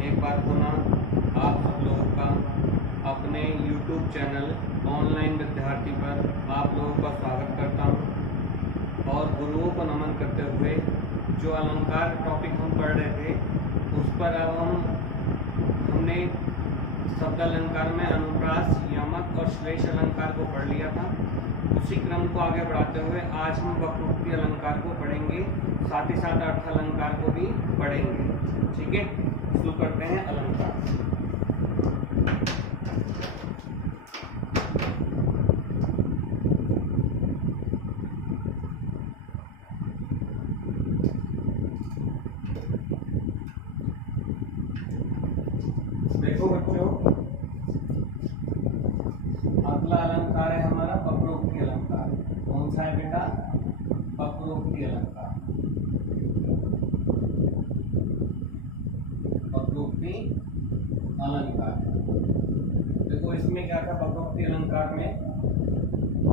एक बार पुनः आप सब लोगों का अपने YouTube चैनल ऑनलाइन विद्यार्थी पर आप लोगों का स्वागत करता हूं और गुरुओं को नमन करते हुए जो अलंकार टॉपिक हम पढ़ रहे थे उस पर अब हमने शब्द अलंकार में अनुप्रास, यमक और श्लेष अलंकार को पढ़ लिया था। उसी क्रम को आगे बढ़ाते हुए आज हम वक्रोक्ति अलंकार को पढ़ेंगे, साथ ही साथ अर्थ अलंकार को भी पढ़ेंगे। ठीक है, शुरू करते हैं अलंकार। देखो बच्चों, अगला अलंकार है हमारा वक्रोक्ति अलंकार। कौन सा है बेटा? वक्रोक्ति अलंकार। वक्रोक्ति अलंकार। देखो इसमें क्या था वक्रोक्ति अलंकार में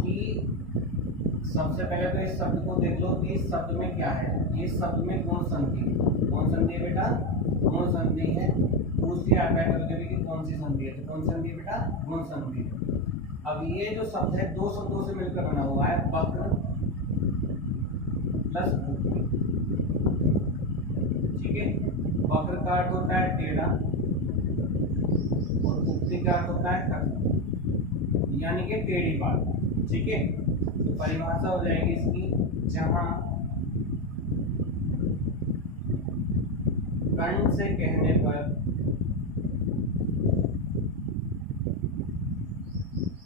कि सबसे पहले तो इस शब्द को देख लो कि इस शब्द में क्या है। इस शब्द में गुण संधि। कौन संधि है बेटा? गुण संधि है। पूछ लिया आता है कभी-कभी कि कौन सी संधि है, तो कौन संधि है बेटा? गुण संधि। अब ये जो शब्द है दो शब्दों से मिलकर बना हुआ है, वक्र प्लस उक्ति। ठीक है, वक्र का अर्थ होता है टेढ़ा और उक्ति का अर्थ होता है कट, यानी कि टेढ़ी बात। ठीक है, तो परिभाषा हो जाएगी इसकी, जहां कर्ण से कहने पर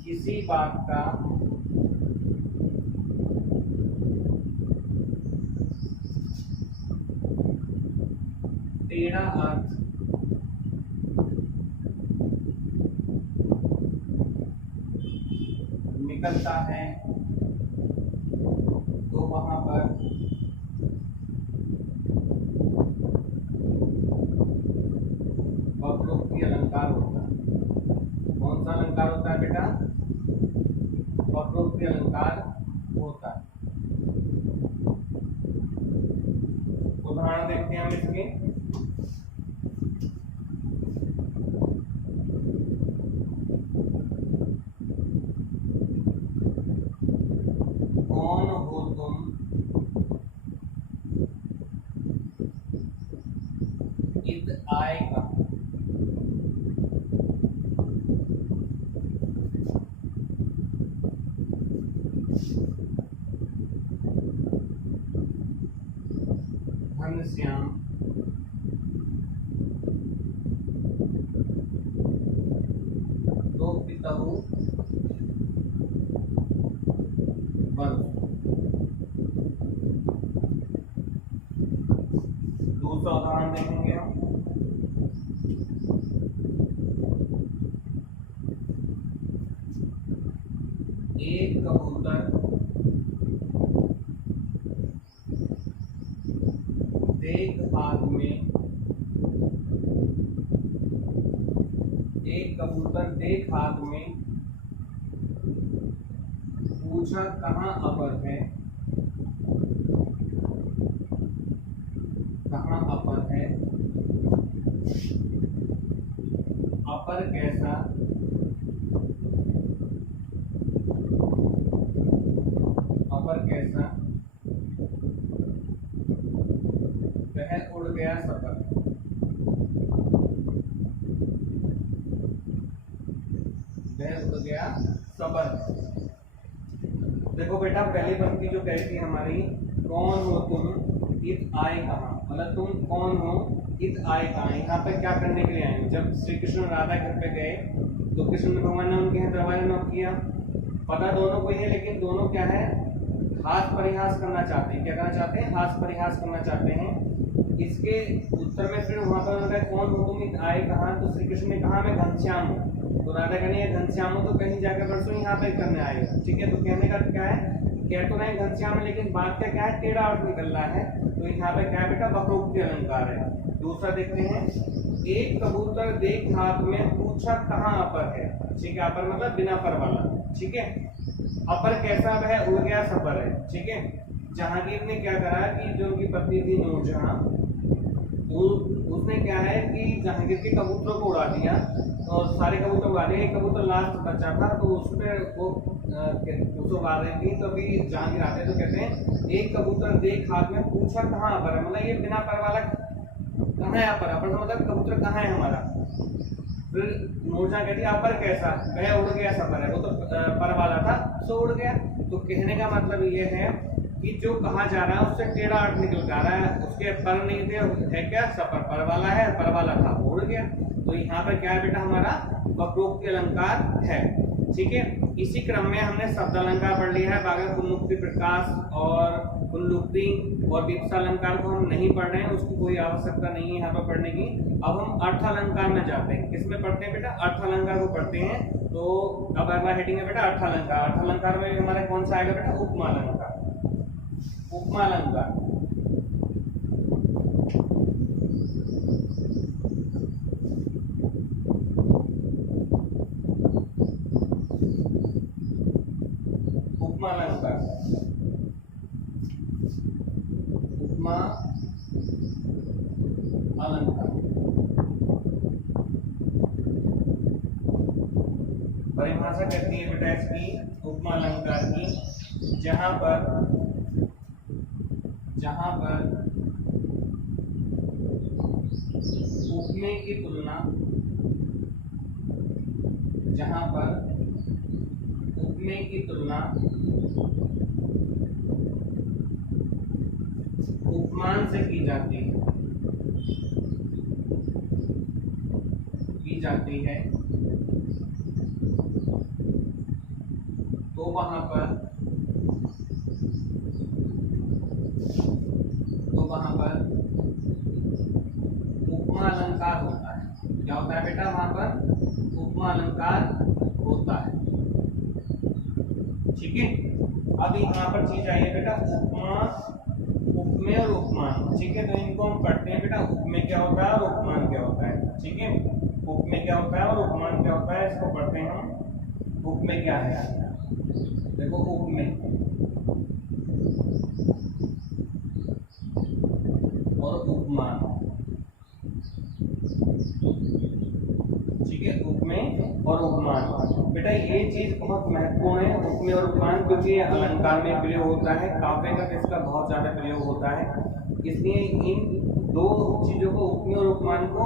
किसी बात का टेढ़ा अर्थ निकलता है तो वहां पर वक्रोक्ति अलंकार होता है। कौन सा अलंकार होता है बेटा? वक्रोक्ति अलंकार होता है। उदाहरण देखते हैं हम इसके। कौन हो तुम इत आएगा। घनश्याम तो पितहु बरु। दूसरा उदाहरण देखेंगे हम। एक कबूतर देख हाथ में, एक कबूतर देख हाथ में, पूछा कहाँ अपर है, कहाँ अपर है, अपर कैसा, अपर कैसा, वह उड़ गया सपर। वह उड़ गया सपर। देखो बेटा, पहली पंक्ति जो कही थी हमारी, कौन हो तुम इत आए कहाँ, मतलब तुम कौन हो इत आए कहाँ। यहाँ पे क्या करने के लिए आए हो? जब श्री कृष्ण राधा घर पे गए तो कृष्ण भगवान ने उनके यहाँ दरवाजा नॉक किया। पता दोनों को ही है, लेकिन दोनों क्या है, हाथ परिहास करना चाहते हैं। क्या करना चाहते हैं? हाथ परिहास करना चाहते हैं। इसके उत्तर में फिर वहां पर उन्होंने कौन हो तुम इत आए कहाँ, तो श्री कृष्ण ने कहा मैं घनश्याम हूँ। तो राधा कहने घनश्याम हो तो कहीं जाकर परसों यहाँ पे करने आएगा। ठीक है, तो कहने का क्या है, कह तो नहीं घनश्याम है, लेकिन बात का क्या है, टेढ़ा अर्थ निकल रहा है। तो यहाँ पे क्या है बेटा? वक्रोक्ति अलंकार है। दूसरा देखते हैं, एक कबूतर देख हाथ में, पूछा कहाँ अपर है। ठीक है, अपर मतलब बिना पर वाला। ठीक है, अपर कैसा वह उड़ गया सफर है। ठीक है, जहांगीर ने क्या करा कि जो उनकी पत्नी थी नूरजहां, तो उसने क्या है कि जहांगीर के कबूतरों को उड़ा दिया और सारे कबूतर उड़ा दिए, एक कबूतर लास्ट बचा था तो उस पर वो उसको उड़ा रही थी। तो अभी जहांगीर आते तो कहते हैं एक कबूतर देख हाथ में, पूछा कहाँ पर है, मतलब ये बिना पर वाला कहाँ है पर, अपन मतलब कबूतर कहाँ है हमारा। फिर नूरजहां कहती अपर कैसा, गया उड़ गया सफर है, वो तो पर वाला था सो उड़ गया। तो कहने का मतलब ये है कि जो कहा जा रहा है उससे टेढ़ा अर्थ निकल के आ रहा है, उसके पर नहीं थे, है क्या सफर, पर वाला है, पर वाला था उड़ गया। तो यहाँ पर क्या है बेटा हमारा वक्रोक्ति अलंकार है। ठीक है, इसी क्रम में हमने शब्द अलंकार पढ़ लिया है, बाकी पुनरुक्ति, प्रकाश और पुनरुक्ति और विपक्षा अलंकार को हम नहीं पढ़ रहे हैं, उसकी कोई आवश्यकता नहीं है यहाँ पर पढ़ने की। अब हम अर्थ अलंकार में जाते हैं। किसमें पढ़ते हैं बेटा, अर्थ अलंकार को पढ़ते हैं। तो अब हमारा हेडिंग है बेटा अर्थ अलंकार। अर्थ अलंकार में हमारा कौन सा आएगा बेटा, उपमा अलंकार। उपमा अलंकार उपमा अलंकार उपमा अलंकार परिभाषा कहती है बेटा इसकी उपमा अलंकार की, जहां पर उपमे की तुलना, जहां पर उपमे की तुलना उपमान से की जाती है तो वहां पर उपमा अलंकार होता है। क्या होता है बेटा, वहां पर उपमा अलंकार होता है। ठीक है, अब यहाँ पर चीज आई है बेटा उपमा, उपमेय और उपमान। ठीक है, तो इनको हम पढ़ते हैं बेटा, उपमेय क्या होता है और उपमान क्या होता है। ठीक है, उपमेय क्या होता है और उपमान क्या होता है, इसको पढ़ते हैं हम। उपमेय क्या है, देखो उपमेय और उपमान। ठीक है, उपमेय और उपमान बेटा ये चीज बहुत महत्वपूर्ण है, उपमेय और उपमान, क्योंकि अलंकार में प्रयोग होता है, काव्य का इसका बहुत ज्यादा प्रयोग होता है। इसलिए इन दो चीजों को, उपमेय और उपमान को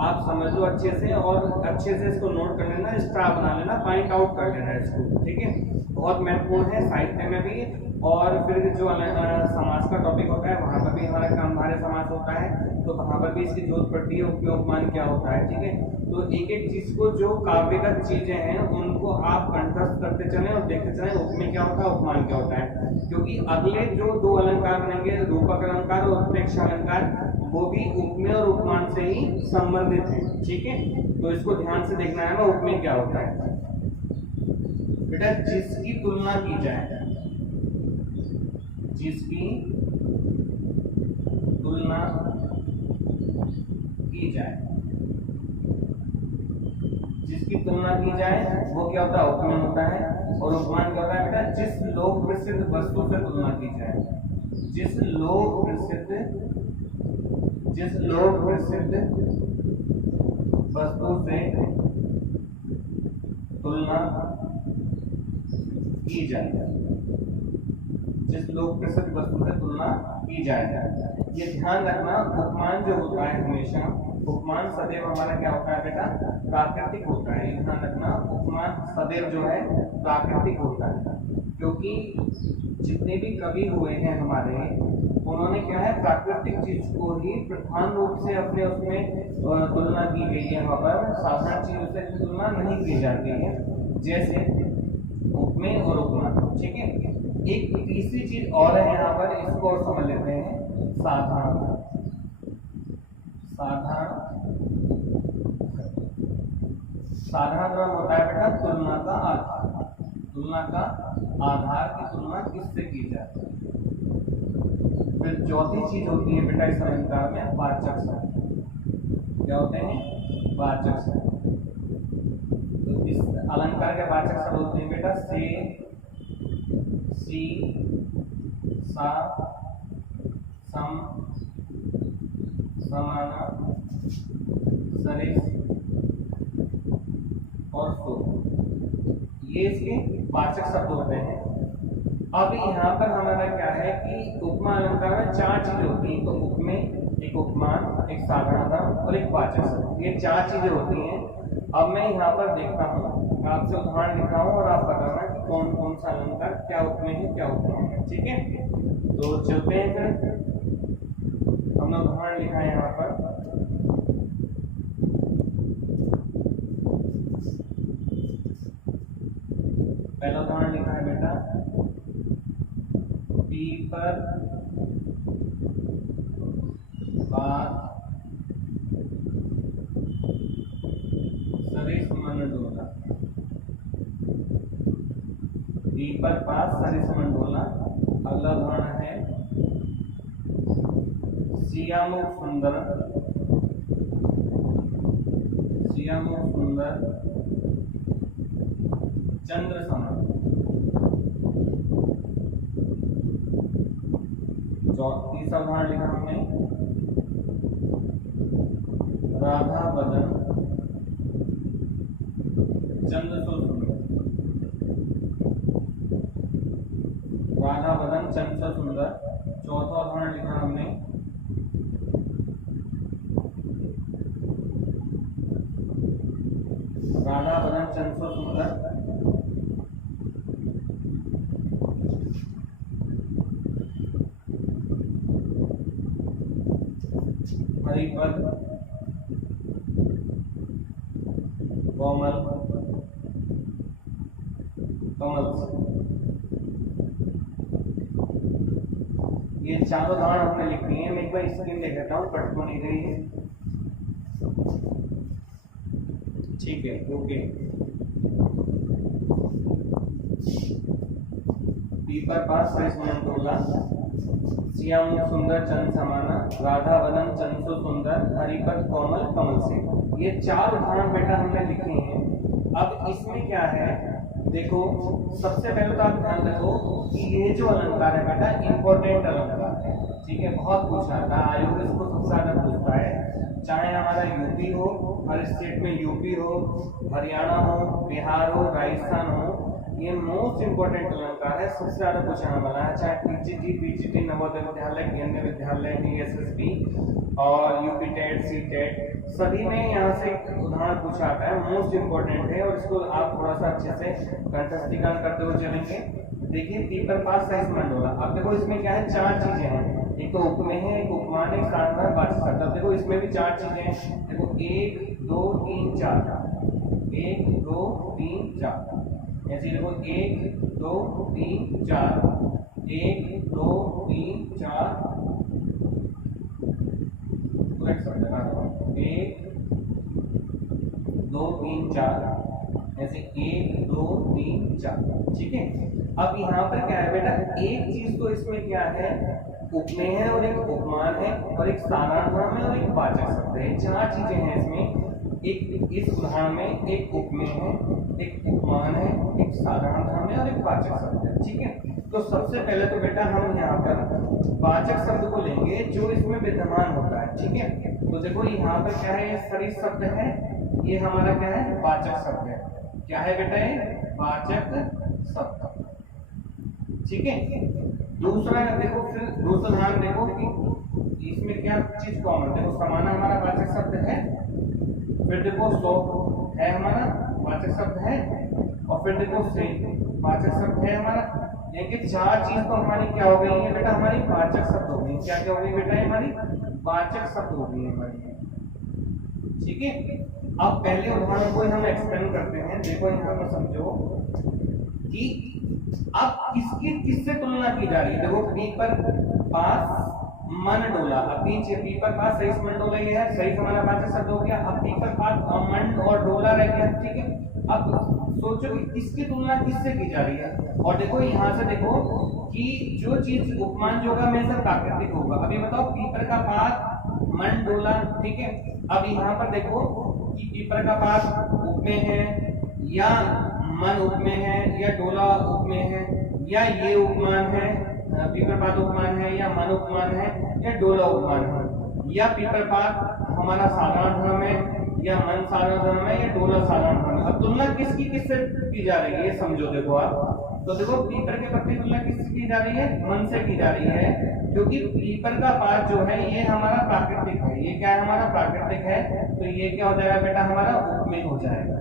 आप समझ लो अच्छे से, और अच्छे से इसको नोट कर लेना, स्टार बना लेना, पॉइंट आउट कर लेना इसको। ठीक है, बहुत महत्वपूर्ण है साहित्य में भी, और फिर जो समाज का टॉपिक होता है वहां पर भी हमारा कामधारय समास होता है, तो वहां पर भी इसकी जरूरत पड़ती है उपमेय उपमान क्या होता है। ठीक है, तो एक एक चीज को, जो काव्यगत चीजें हैं उनको आप कंठस्थ करते चलें और देखते चलें उपमेय क्या होता है, उपमान क्या होता है, क्योंकि अगले जो दो अलंकार बनेंगे, रूपक अलंकार और उत्प्रेक्षा अलंकार, वो भी उपमेय और उपमान से ही संबंधित है। ठीक है, तो इसको ध्यान से देखना है ना, उपमेय क्या होता है बेटा, जिसकी तुलना की जाए, जिसकी तुलना की जाए, जिसकी तुलना की जाए वो क्या होता है, उपमान होता है। और उपमान क्या होता है बेटा, जिस लोक प्रसिद्ध वस्तु से तुलना की जाए, जिस लोक प्रसिद्ध वस्तु से तुलना की जाए, जिस लोक प्रसिद्ध वस्तु से तुलना की जाए। ये ध्यान रखना, उपमान जो होता है हमेशा, उपमान सदैव हमारा क्या होता है बेटा, प्राकृतिक होता है। ध्यान रखना, उपमान सदैव जो है प्राकृतिक होता है, क्योंकि जितने भी कवि हुए हैं हमारे, उन्होंने क्या है, प्राकृतिक चीज को ही प्रधान रूप से अपने उसमें तुलना की गई है। वहां पर साधारण चीजों से तुलना नहीं की जाती है, जैसे उपमेय और उपमान। ठीक है, एक तीसरी चीज और है यहाँ पर, इसको और समझ लेते हैं, साधारण। साधारण क्रम होता है बेटा तुलना का आधार, तुलना का आधार की तुलना किससे की जाती है। फिर चौथी चीज होती है बेटा इस अलंकार में वाचक शब्द। क्या होते हैं, वाचक शब्द। तो इस अलंकार के वाचक शब्द होते हैं बेटा से, सी, सा, सम, समाना, सरिस और सो, ये इसके वाचक शब्द होते हैं। अब यहाँ पर हमारा क्या है कि उपमा अलंकार में चार चीजें होती हैं, तो उपमेय, एक उपमान, एक साधारण नाम और एक वाचक शब्द, ये चार चीजें होती हैं। अब मैं यहाँ पर देखता हूँ, आपसे उदाहरण लिखा हूँ और आप बताना कि कौन कौन सा अलंकार क्या उपमेय है क्या उपमान है, ठीक है। तो चलते हैं फिर, हमने उदाहरण लिखा है यहाँ पर। पहला उदाहरण लिखा है बेटा, पीपर पात सरिस मन डोला, पीपर पात सरिस मन डोला। अगला उदाहरण है, सियामुख सुंदर, सियामुख सुंदर चंद्र समान। तीसरा उदाहरण लिखा हमने, राधा बदन चंद्र सो सुंदर, राधा बदन चंद्र सो सुंदर। चौथा उदाहरण लिखा हमने, राधा बदन चंद्र सो सुंदर हरिपद कोमल कमल। ये चारों उदाहरण हमने लिखी है। मैं एक बार स्क्रीन देख लेता हूँ, कट तो नहीं गई है, ठीक है, ओके। पीपर पास सरिस मन डोला, सियामुख सुंदर चंद्र समाना, राधा वदन चंद्र सुंदर, हरिपद कोमल कमल से, ये चार उदाहरण बेटा हमने लिखे हैं। अब इसमें क्या है, देखो सबसे पहले तो आप ध्यान रखो कि ये जो अलंकार है बेटा इंपॉर्टेंट अलंकार है, ठीक है, बहुत पूछा था, आयोग इसको सबसे ज्यादा पूछता है, चाहे हमारा यूपी हो, हर स्टेट में यूपी हो, हरियाणा हो, बिहार हो, राजस्थान हो, ये मोस्ट इंपोर्टेंट अलंकार है, सबसे ज्यादा पूछने वाला है, चाहे टीजीटी, पीजीटी, नवोदय विद्यालय, केंद्रीय विद्यालय, डीएसएसबी और यूपी टेट, सी टेट, सभी में यहाँ से उदाहरण पूछा आता है, मोस्ट इंपोर्टेंट है और इसको आप थोड़ा सा अच्छे से कंठस्थीकरण करते हुए चलेंगे। देखिए पीपर पास सरिस मन डोला, अब देखो इसमें क्या है, चार चीजें हैं, एक तो उपमेय है, एक उपमान, एक साधारण वाचक शब्द। अब देखो इसमें भी चार चीजें हैं, देखो 1 2 3 4, 1 2 3 4, ऐसे देखो 1 2 3 4, 1 2 3 4, 1 2 3 4, ऐसे 1 2 3 4, ठीक है। अब यहाँ पर क्या है बेटा, एक चीज तो इसमें क्या है, उपमेय है और एक उपमान है और एक साधारण नाम है और एक वाचक शब्द है, चार चीजें हैं इसमें। एक इस उदाहरण में एक उपमेय है, एक उपमान है, एक साधारण नाम है और एक वाचक शब्द है, ठीक है। तो सबसे पहले तो बेटा हम यहाँ पर वाचक शब्द को लेंगे जो इसमें विद्यमान होता है, ठीक है। तो देखो यहाँ पर क्या है, ये सरिस शब्द है, ये हमारा क्या है, वाचक शब्द है, क्या है बेटा, ये वाचक शब्द, ठीक है। दूसरा देखो, फिर दूसरा ध्यान देखो कि इसमें क्या चीज कॉमन, देखो समाना हमारा वाचक शब्द है, फिर देखो सो है हमारा वाचक शब्द है, और फिर देखो से वाचक शब्द है हमारा। ये चार चीज तो हमारी क्या हो गई है बेटा, हमारी वाचक शब्द हो गई, क्या क्या हो गई बेटा, हमारी वाचक शब्द हो गई हमारी, ठीक है। अब पहले उदाहरण को हम एक्सप्लेन करते हैं, देखो यहाँ पर समझो कि अब किसकी किससे तुलना की जा रही है। देखो पीपर पास मन डोला, अब पीछे पीपर पास सरिस मन डोला, ये है सरिस हमारा वाचक शब्द हो गया। अब पीपर पास मन और डोला रह गया, ठीक है। अब सोचो कि किसकी तुलना किससे की जा रही है, और देखो यहाँ से देखो कि जो चीज उपमान जो होगा हमेशा प्राकृतिक होगा। अभी बताओ पीपर का पात मन डोला, ठीक है। अब यहाँ पर देखो कि पीपर का पात उपमेय है या मन उपमेय है या डोला उपमेय है या ये उपमान है, पीपर पात उपमान है या मन उपमान है या डोला उपमान है। या पीपल पात हमारा साधारण धर्म है, या मन साधारण धर्म है, या डोला साधारण धर्म है। अब तुलना किसकी किससे की जा रही है ये समझो। देखो आप तो देखो पीपल के पत्ते की तुलना किससे की जा रही है? मन से की जा रही है, क्योंकि पीपल का पात जो है ये हमारा प्राकृतिक है। ये क्या है? हमारा प्राकृतिक है। तो ये क्या हो जाएगा बेटा? हमारा उपमेय हो जाएगा।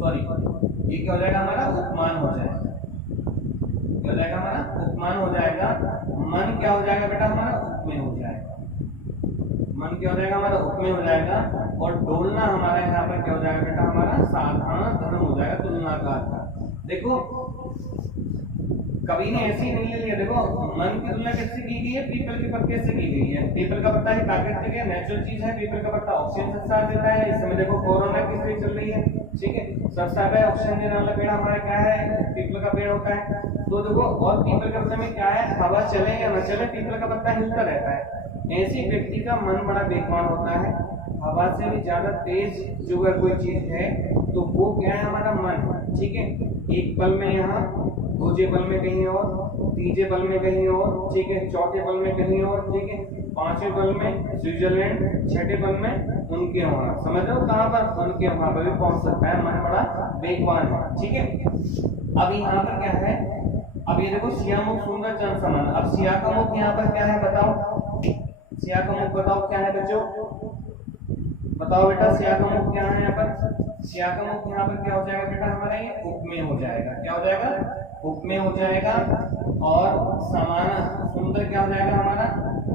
सॉरी, ये क्या हो जाएगा? हमारा उपमान हो जाएगा। क्या हो जाएगा? हमारा उपमान हो जाएगा। मन क्या हो जाएगा बेटा? हमारा उपमेय हो जाएगा। मन क्या हो जाएगा? हमारा उपमेय हो जाएगा। और डोलना हमारा यहाँ पर क्या हो जाएगा बेटा? हमारा साधारण धर्म हो जाएगा, तुलनाकार का। देखो कवि ने ऐसी नहीं ले लिया। देखो मन की तुलना किससे की गई है? पीपल के पत्ते से की गई है। पीपल का पत्ता ही प्राकृतिक है, नेचुरल चीज है। पीपल का पत्ता ऑक्सीजन संसार देता है। इस समय देखो कोरोना किस चल रही है, ठीक है। सबसे ज्यादा ऑक्सीजन देने वाला पेड़ हमारा क्या है? पीपल का पेड़ होता है। तो देखो और पीपल के पत्ते में क्या है? हवा चले या न चले पीपल का पत्ता हिलता रहता है। ऐसे व्यक्ति का मन बड़ा बेकमान होता है। हवा से भी ज्यादा तेज जो अगर कोई चीज है तो वो क्या है? हमारा मन, ठीक है। एक पल में यहाँ, दूसरे पल में कहीं और, तीसरे पल में कहीं और, ठीक है, चौथे पल में कहीं और, ठीक है, पांचवें पल में स्विट्जरलैंड, छठे पल में उनके वहां। समझ रहे हो कहां पर? उनके वहां पर भी पहुंच सकता है। मन बड़ा बेकवान है, ठीक है। अब यहाँ पर क्या है? अब ये देखो सिया मुख सुंदर चंद समान। अब सिया का मुख यहाँ पर क्या है बताओ? सिया का मुख बताओ क्या है बच्चों? बताओ बेटा सिया का मुख क्या है यहाँ पर? सिया का मुख यहाँ पर क्या हो जाएगा बेटा? हमारा ये उपमेय हो जाएगा। क्या हो जाएगा? उपमेय हो जाएगा। और समान सुंदर क्या हो जाएगा? हमारा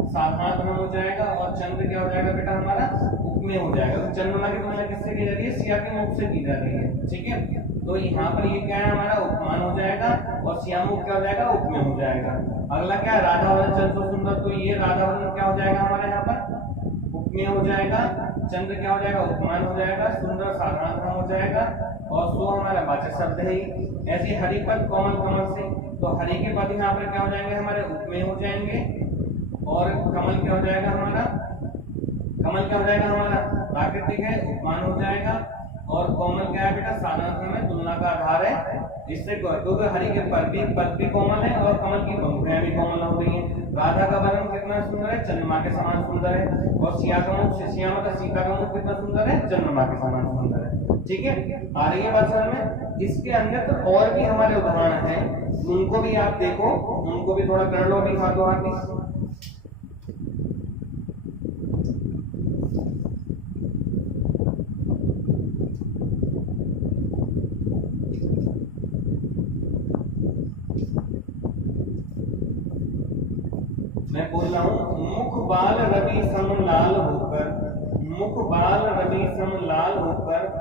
साधारण धर्म हो जाएगा। और चंद्र क्या हो जाएगा बेटा? हमारा उपमेय हो जाएगा। तो चंद्रमा की तुलना किससे की जा रही है? सिया के मुख से की जा रही है, ठीक है। तो यहाँ पर ये क्या है? हमारा उपमान हो जाएगा। और सिया मुख क्या हो जाएगा? उपमेय हो जाएगा। अगला क्या है? राधा वरण चंद्र सुंदर। तो ये राधा वरण क्या हो जाएगा हमारे यहाँ पर? उपमेय हो जाएगा। चंद्र क्या हो जाएगा? उपमान हो जाएगा। सुंदर साधारण धर्म हो जाएगा। और सो हमारा वाचक शब्द है। ऐसे हरि पद कमल कमल से, तो हरि के पद यहाँ पर क्या हो जाएंगे? हमारे उपमेय हो जाएंगे। और कमल क्या हो जाएगा? हमारा कमल क्या हो जाएगा? हमारा प्राकृतिक है, उपमान हो जाएगा। और कोमल क्या है बेटा? साधारण धर्म है, तुलना का आधार है। इससे क्योंकि हरि के पद भी कोमल है और कमल की पंखुड़ियां भी कोमल हो रही हैं। राधा का वर्ण कितना सुंदर है? चंद्रमा के समान सुंदर है। और सिया का मुख, सिया मतलब सीता का मुख कितना सुंदर है? चंद्रमा के समान सुंदर है, ठीक है। आ रही है बात समझ में? इसके अंदर तो और भी हमारे उदाहरण हैं, उनको भी आप देखो, उनको भी थोड़ा कर लो अभी हाथों हाथ। मैं बोल रहा हूं, मुख बाल रवि सम लाल होकर, मुख बाल रवि सम लाल होकर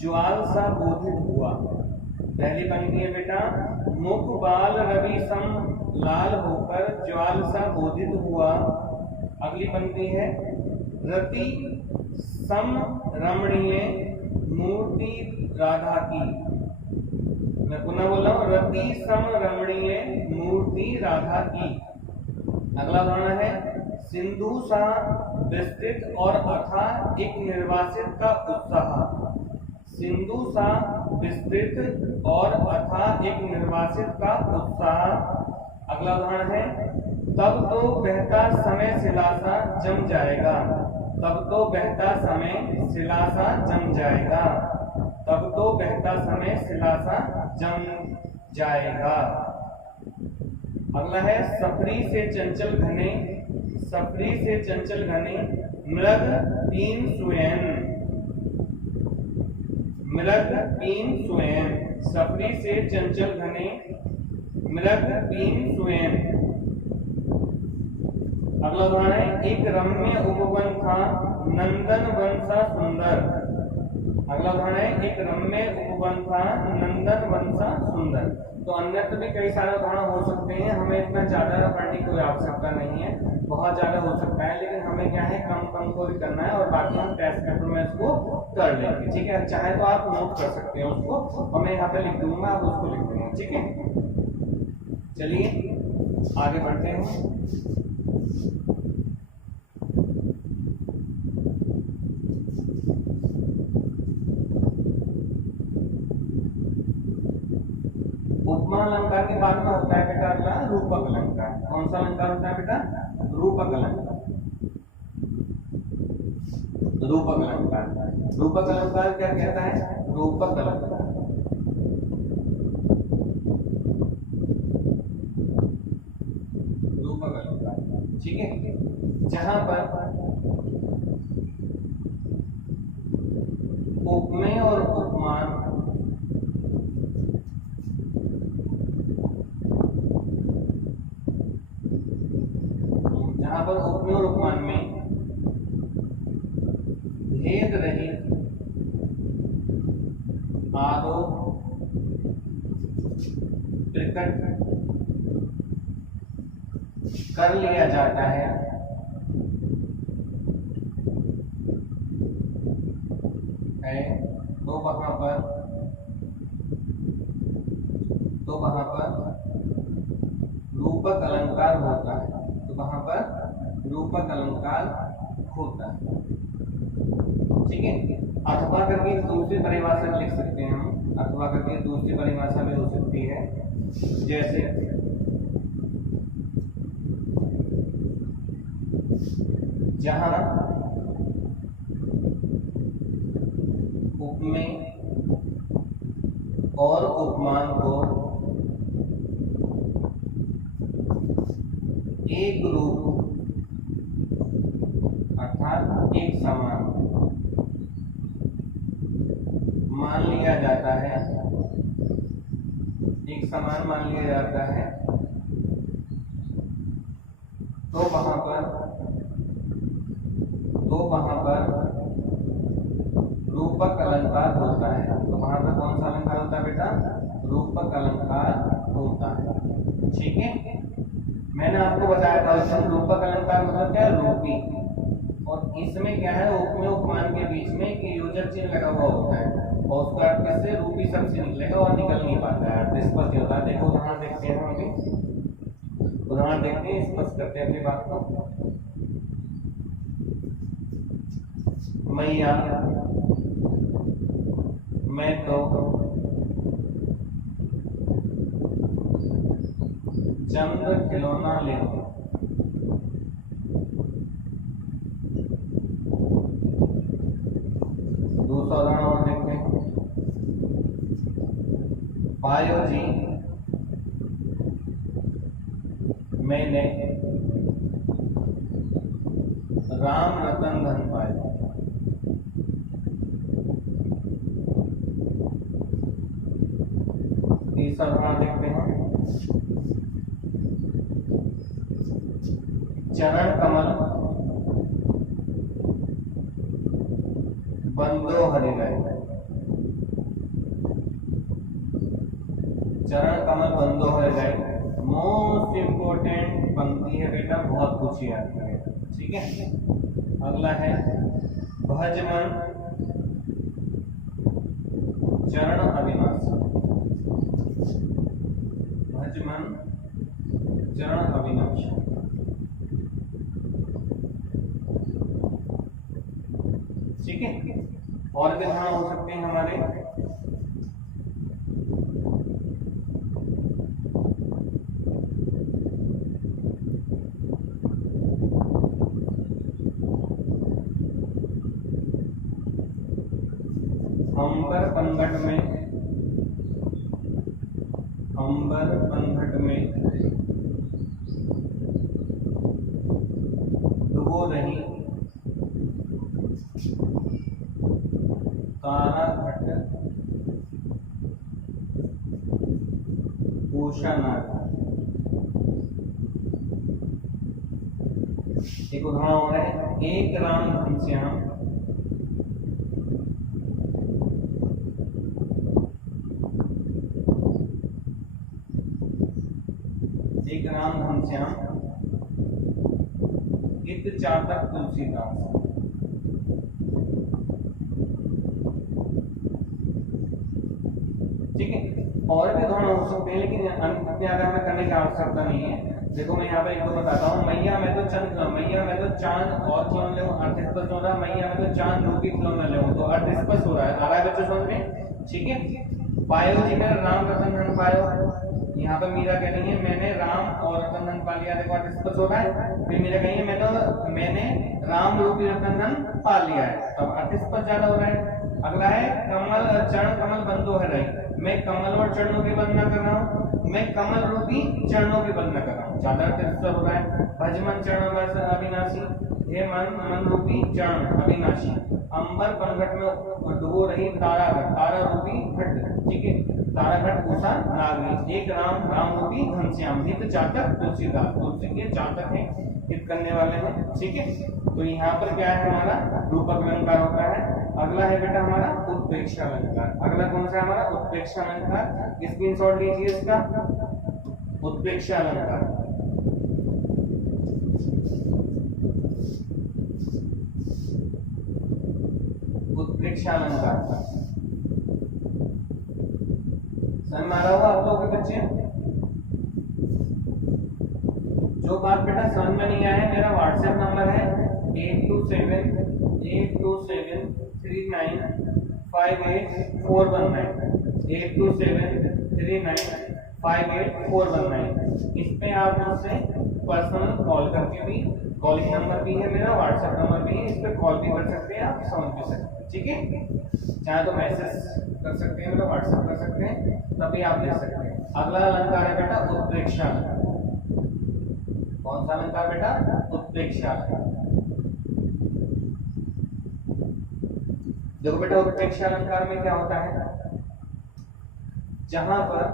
ज्वाल सा बोधित हुआ। पहली पंक्ति है बेटा, मुख बाल रवि सम लाल होकर ज्वाल सा बोधित हुआ। अगली पंक्ति है, रति सम रमणीय मूर्ति राधा की। मैं पुनः बोल रहा हूं, रति सम रमणीय मूर्ति राधा की। अगला उदाहरण है, सिंधु सा विस्तृत और अथाह एक निर्वासित का उत्साह। सिंधु सा विस्तृत और अथाह एक निर्वासित का उत्साह। अगला उदाहरण है, तब तो बहता समय सिलासा जम जाएगा। तब तो बहता समय सिलासा जम जाएगा। तब तो बहता समय सिलासा जम जाएगा। अगला है, सफरी से चंचल घने, सफरी से चंचल घने मृग पीन स्वयं। मृग पीन स्वयं, सफरी से चंचल घने मृग पीन स्वयं। अगला उदाहरण है, एक रम्य उपवन था नंदन वन सा सुंदर। अगला उदाहरण है, एक रम्य उपवन था नंदन वन सा सुंदर। तो अन्यत्र भी कई सारे उदाहरण हो सकते हैं, हमें इतना ज्यादा पढ़ने की कोई आवश्यकता नहीं है, बहुत ज्यादा हो सकता है, लेकिन हमें क्या है कम कम को भी करना है और बाकी हम टेस्ट पेपर में इसको कर लेंगे, ठीक है। चाहे तो आप नोट कर सकते हैं उसको और मैं यहाँ पे लिख दूंगा, आप उसको लिख देंगे, ठीक है। चलिए आगे बढ़ते हैं। उपमा अलंकार के बाद में होता है बेटा अगला रूपक अलंकार। कौन सा अलंकार होता है बेटा? रूपक अलंकार। रूपक अलंकार। रूपक अलंकार क्या कहता है? रूपक अलंकार। रूपक अलंकार, ठीक है। जहां पर उपमेय और उपमान जहां पर उपमेय और उपमान में भेद रहित आरोप प्रकट कर लिया जाता है, तो वहां पर रूपक अलंकार होता है। तो वहां पर रूपक अलंकार होता है, ठीक है। अथवा करके दूसरी परिभाषा लिख सकते हैं हम। अथवा करके दूसरी परिभाषा भी हो सकती है, जैसे जहां उपमेय और उपमान को एक रूप अर्थात एक समान मान लिया जाता है, एक समान मान लिया जाता है, तो वहां पर रूपक अलंकार होता है। तो वहां पर कौन सा अलंकार होता है बेटा? रूपक अलंकार होता है, ठीक है। मैंने आपको बताया था इसमें रूपक अलंकार मतलब क्या है? रूपी। और इसमें क्या है? उपमेय उपमान के बीच में एक योजक चिन्ह लगा हुआ होता है और उसका अर्थ कैसे? रूपी शब्द से निकलेगा और निकल नहीं पाता है, अर्थ स्पष्ट होता है। देखो उदाहरण देखते हैं हम भी, उदाहरण देखते हैं, स्पष्ट करते हैं अपनी बात को। मैया मैं तो चंद्र खिलौना ले लूं। दूसरा उदाहरण और देखते हैं। पायो जी मैंने राम रतन धन पाया। तीसरा उदाहरण देखते हैं। चरण कमल बंदो हरि गए। चरण कमल बंदो हरि गए मोस्ट इंपोर्टेंट पंक्ति है बेटा, बहुत कुछ याद करेगा, ठीक है। अगला है भजमन चरण अविनाश। भजमन चरण अविनाश, ठीक है। और भी उदाहरण हो सकते हैं हमारे। अंबर पंगट में डुबो रही तारा घट उषा नाग। एक उदाहरण हो रहा है। एक राम घनश्याम एक राम घनश्याम इत चातक तुलसीदास। ठीक है। और भी उदाहरण हो सकते हैं, लेकिन ज्यादा हमें करने की आवश्यकता नहीं है। देखो मैं यहाँ पे एक दो बताता हूँ। मैया मैं तो चांद और खिलौना ले, अर्थ स्पष्ट हो रहा है। मैया मैं तो चांद रूपी खिलौना ले, तो अर्थ स्पष्ट हो रहा है। आ रहा है बच्चों समझ में? ठीक है। पायो जी में राम रतन धन पायो, यहाँ पर मीरा कह रही है मैंने राम और रतन धन पा लिया। देखो डिस्कस हो रहा है। फिर मीरा कही है मैंने राम रूपी रतन धन पा लिया है। तब अर्थिस्पद ज्यादा हो रहा है। अगला है कमल चरण कमल बंधो है रही। मैं कमल और चरणों की वंदना कर रहा हूँ। मैं कमल रूपी चरणों की वंदना कर रहा हूँ। ज्यादा अर्थिस्पद हो रहा है। भजमन चरण वर्ष अविनाशी। हे मन मन रूपी चरण अविनाशी। अंबर पनघट में डुबो रही तारा घट। तारा रूपी घट। ठीक है। तारा घट पूषा नागरी। एक राम राम रूपी घनश्याम। हित चातक तुलसीदास। तुलसी के चातक है, हित करने वाले हैं। ठीक है। तो यहाँ पर क्या है हमारा रूपक अलंकार होता है। अगला है बेटा हमारा उत्प्रेक्षा अलंकार। अगला कौन सा है हमारा उत्प्रेक्षा अलंकार। स्क्रीनशॉट लीजिए इसका। उत्प्रेक्षा अलंकार उत्प्रेक्षा अलंकार समझ में आ रहा होगा आप लोगों के बच्चे। जो बात बेटा समझ में नहीं आया, मेरा व्हाट्सएप नंबर है 8278273958 8273958419। इस पे आप मुझसे पर्सनल कॉल करके भी, कॉलिंग नंबर भी है मेरा, व्हाट्सएप नंबर भी है, इस पे कॉल भी कर सकते हैं, आप समझ भी सकते हैं। ठीक है। चाहे तो मैसेज कर सकते हैं, मतलब व्हाट्सएप कर सकते हैं, तभी आप ले सकते हैं। अगला अलंकार है बेटा उत्प्रेक्षा। कौन सा अलंकार बेटा? उत्प्रेक्षा। देखो बेटा उत्प्रेक्षा अलंकार में क्या होता है, जहां पर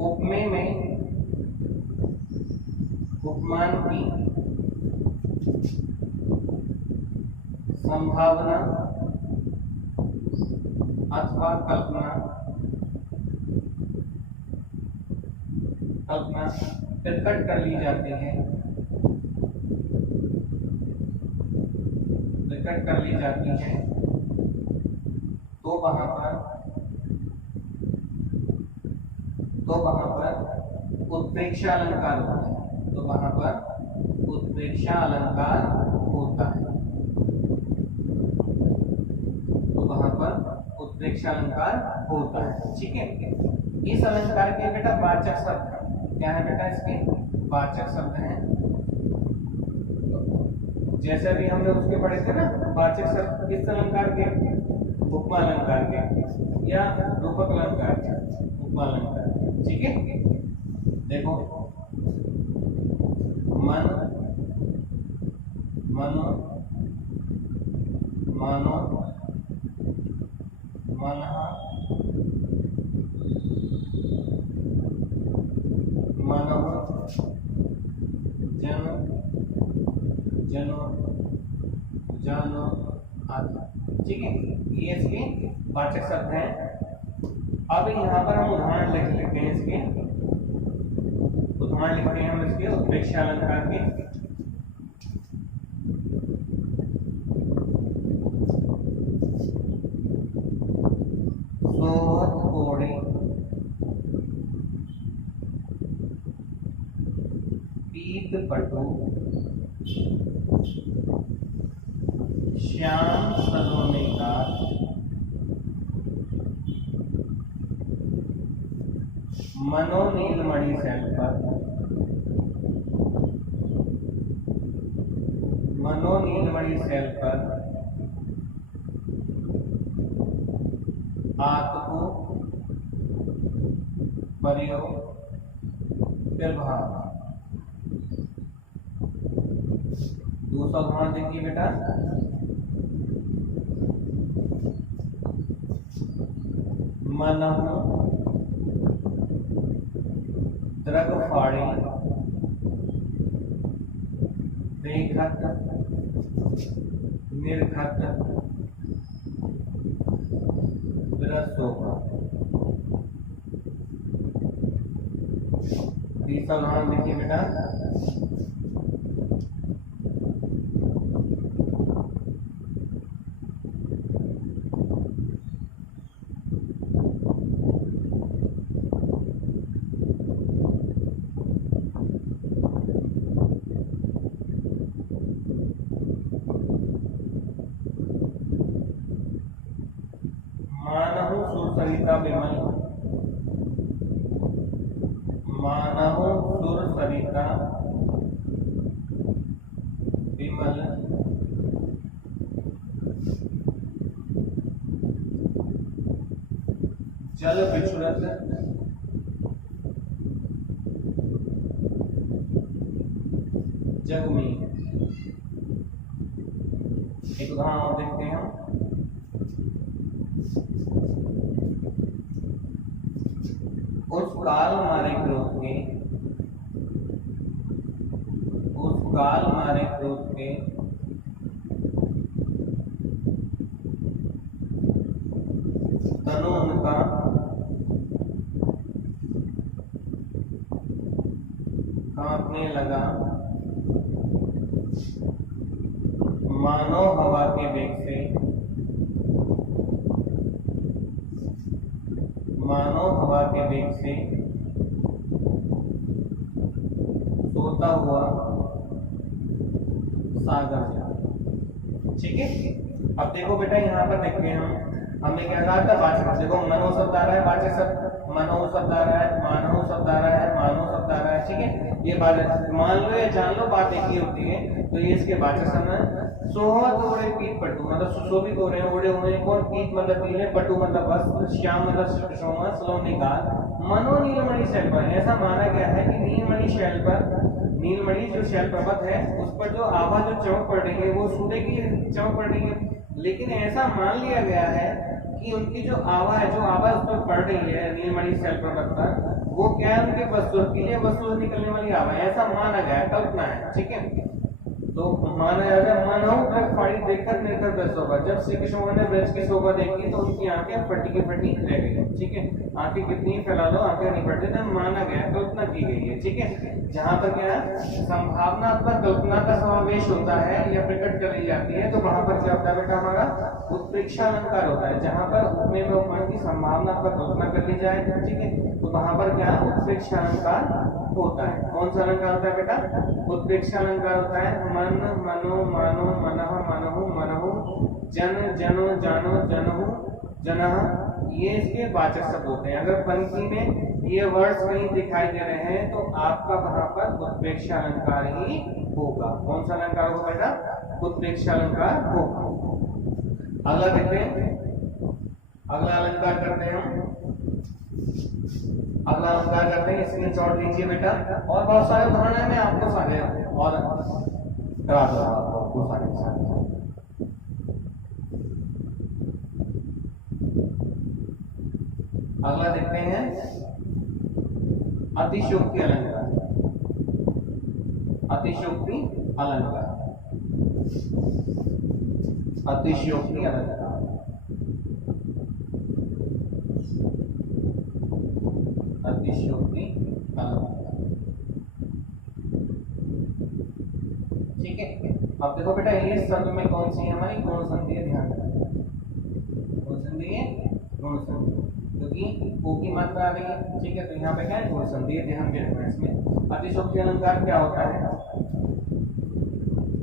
उपमेय में उपमान की संभावना अथवा कल्पना प्रकट कर ली जाती है, प्रकट कर ली जाती है, तो वहां पर उत्प्रेक्षा अलंकार होता है। तो वहां पर उत्प्रेक्षा अलंकार होता है। तो वहां पर उत्प्रेक्षा अलंकार होता है। ठीक है। इस अलंकार के बेटा वाचक शब्द क्या है बेटा? इसके वाचक शब्द हैं। जैसे भी हमने उसके पढ़े थे ना, वाचक शब्द किस अलंकार के? उपमा अलंकार के या रूपक अलंकार के? उपमा अलंकार। ठीक है। देखो मन मनो मानो मनः मानव जन जनो जानो आत्मा। ठीक है। ये इसके वाचक शब्द हैं। अब यहाँ पर हम उदाहरण लिख लेते हैं इसके। उदाहरण लिखते हैं हम इसके उत्प्रेक्षा अलंकार के। सोहत कोड़े पीत पटु श्याम सलोने का मनो नीलमणि शैल पर मनो नीलमणि शैल पर आत्मो परियो प्रभाव। दूसरा उदाहरण देखिए बेटा। मनः द्रग फाड़ी देखत निर्घत विरसोगा। तीसरा उदाहरण देखिए बेटा। मान सरिता विमल, मानहु सुर सरिता विमल, जल बिछुड़त जग में। एक उदाहरण और देखते हैं हम। उस काल मारे क्रोध के, उस काल मारे क्रोध के, तनु उनका कांपने लगा, मानो हवा के वेग से, मानो हवा के वेग से सोता हुआ सागर जा। ठीक है, अब देखो बेटा यहाँ पर देखते हैं हमने क्या कहा था, वाचक। देखो मनो शब्द आ रहा है, वाचक शब्द मनो शब्द आ रहा है, मानो शब्द आ रहा है, मानो शब्द आ रहा है। ठीक है, ये बात मान लो या जान लो, बात एक ही होती है। तो ये इसके वाचक शब्द है। सोहत ओढ़े पीठ पटु, मतलब सुशोभित हो रहे हैं, ओढ़े हुए हैं। कौन? पीठ मतलब पीले, पटु मतलब वस्त्र, श्याम मतलब सोमा, सलोनी गाल, मनो नीलमणि शैल पर। ऐसा माना गया है कि नीलमणि शैल पर, नीलमणि जो शैल पर्वत है उस पर जो आभा जो चमक पड़ रही है वो सूर्य की चमक पड़ रही है। लेकिन ऐसा मान लिया गया है कि उनकी जो आभा है, जो आभा उस पर पड़ रही है नीलमणि शैल पर्वत पर, वो क्या है? उनके वस्तु पीले वस्तु से निकलने वाली आभा है, ऐसा माना गया है, कल्पना है। ठीक है, तो माना जाएगा मानव ब्रज फाड़ी देखकर निर्भर ब्रज शोभा। जब श्री कृष्ण ने ब्रज की शोभा देखी तो उनकी आंखें फटी की फटी रह गई। ठीक है, आंखें कितनी फैला लो आंखें नहीं फटती, तो माना गया, कल्पना की गई है। ठीक है, जहाँ पर क्या है संभावनात्मक कल्पना का समावेश होता है या प्रकट कर ली जाती है, तो वहां पर क्या होता है बेटा? हमारा उत्प्रेक्षा अलंकार होता है। जहाँ पर उपमेय में उपमान की संभावनात्मक कल्पना कर ली जाए, ठीक है, तो वहां पर क्या उत्प्रेक्षा अलंकार होता है। कौन सा अलंकार होता है बेटा? उत्प्रेक्षा अलंकार होता है। मन मनो मानो मनः मनहु मनहु, जन जनो जानो जनहु जनः, ये इसके वाचक शब्द होते हैं। अगर पंक्ति में ये वर्ड्स कहीं दिखाई दे रहे हैं तो आपका वहां पर उत्प्रेक्षा अलंकार ही होगा। कौन सा अलंकार होगा बेटा? उत्प्रेक्षा अलंकार होगा। अगला देखते हैं, अगला अलंकार करते हैं हम। अगला अलंकार करते हैं, स्क्रीनशॉट लीजिए बेटा। और बहुत सारे उदाहरण है, मैं आपको सारे और करा दूंगा आपको सारे सारे। अगला देखते हैं अतिशयोक्ति अलंकार। अतिशयोक्ति अलंकार, अतिशयोक्ति अलंकार, अतिशयोक्ति अलंकार। ठीक है, अब देखो बेटा ये शब्द में कौन सी है हमारी गुण संधि है, ध्यान रखना। गुण संधि है, गुण संधि, क्योंकि ओ की मात्रा आ रही है। ठीक है, तो यहाँ पे क्या है? गुण संधि है, ध्यान रखना इसमें। अतिशयोक्ति अलंकार क्या होता है?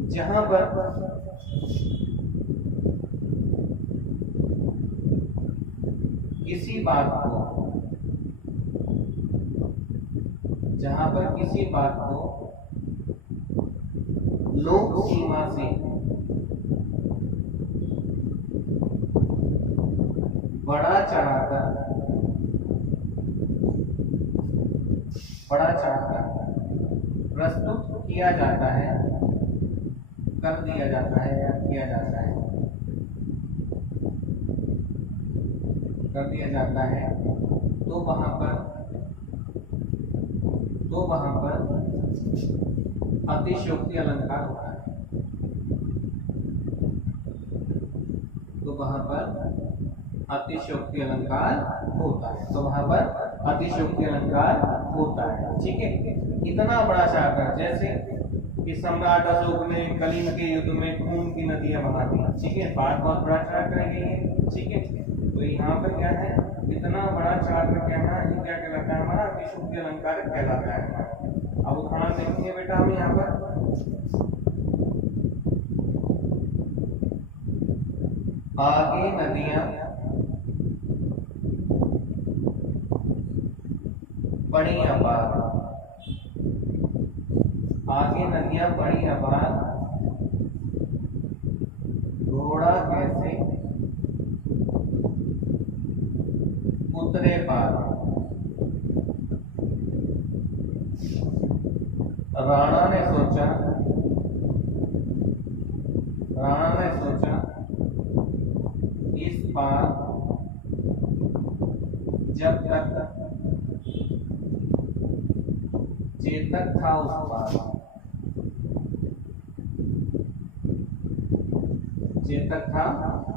जहां पर किसी बात को, जहां पर किसी बात को लोक सीमा से बढ़ा चढ़ाकर प्रस्तुत किया जाता है, कर दिया जाता है या किया जाता है, कर दिया जाता है, तो वहां पर अतिशयोक्ति अलंकार होता है। तो वहां पर अतिशयोक्ति अलंकार होता है, तो वहां पर अतिशयोक्ति अलंकार होता है। ठीक है, इतना बड़ा चाकर, जैसे कि सम्राट अशोक ने कलिंग के युद्ध में खून की नदियां बहा दी। ठीक है, बात बहुत बड़ा चाकर है ये। ठीक है, तो यहाँ पर क्या है? इतना बड़ा चाकर क्या है? ये क्या कहलाता है? हमारा अतिशयोक्ति अलंकार कहलाता है। अब उदाहरण देखेंगे बेटा हम यहाँ पर। आगे नदियां बड़ी अपार, आगे नदियां बड़ी अपार, घोड़ा कैसे उतरे पार। राणा ने सोचा, राणा ने सोचा इस पार जब तक चेतक था उस पार, चेतक था